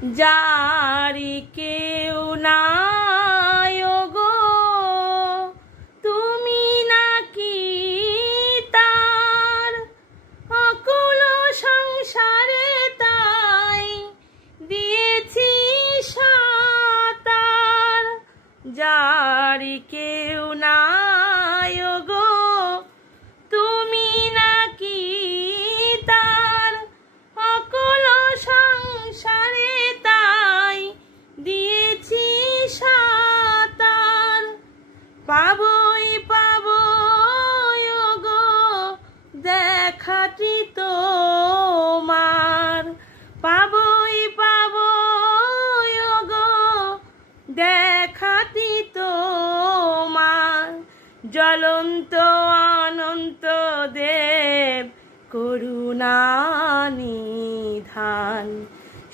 যারি কেউ নাই ওগো তুমি নাকি তার অকুল সংসারে তাই দিয়েছি সাতার। যারি কেউ নাই ওগো তুমি নাকি তার অকুল সংসারে তাই দিয়েছি সাতার। পাবই পাবই ওগো দেখাটি তোমার, পাবই পাবই ওগো দেখাটি তোমার। জ্বলন্ত অনন্ত দেব করুণা নিধান,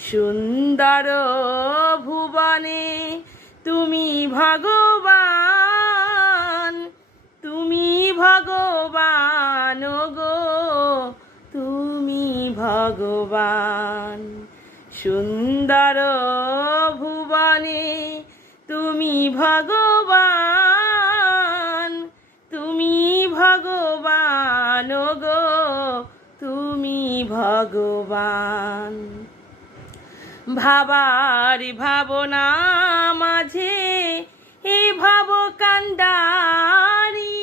সুন্দর ভুবনে তুমি ভগবান, তুমি ভগবান গো তুমি ভগবান। সুন্দর ভুবনে তুমি ভগবান, তুমি ভগবান গো তুমি ভগবান। ভাবার ভাবনা মাঝে এ ভব কান্ডারি,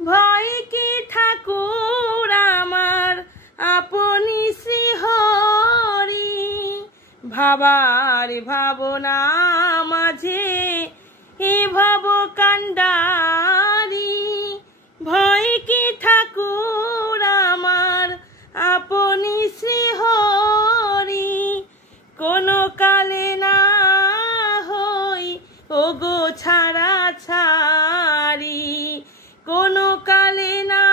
ভয় কি ঠাকুর আমার আপনি শ্রীহরি। ভাবার ভাবনা মাঝে এ ভব কান্ডারি, ভয় কি ঠাকুর আমার আপনি শ্রীহরি। কোনো কালে না হই ওগো ছাড়া ছাড়ি, কোনো কালে না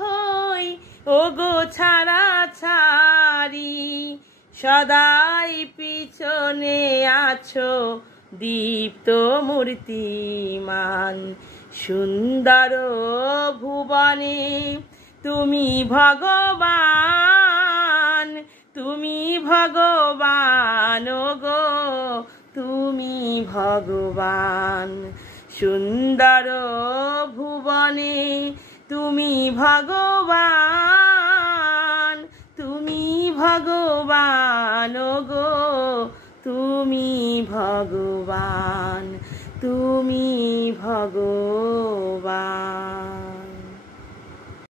হই ওগো ছাড়া ছাড়ি। সদাই পিছনে আছো দীপ্ত মূর্তিমান, সুন্দর ভুবনে তুমি ভগবান, তুমি ভগবান গো তুমি ভগবান। সুন্দর ভুবনে তুমি ভগবান, তুমি ভগবান গো তুমি ভগবান, তুমি ভগবান।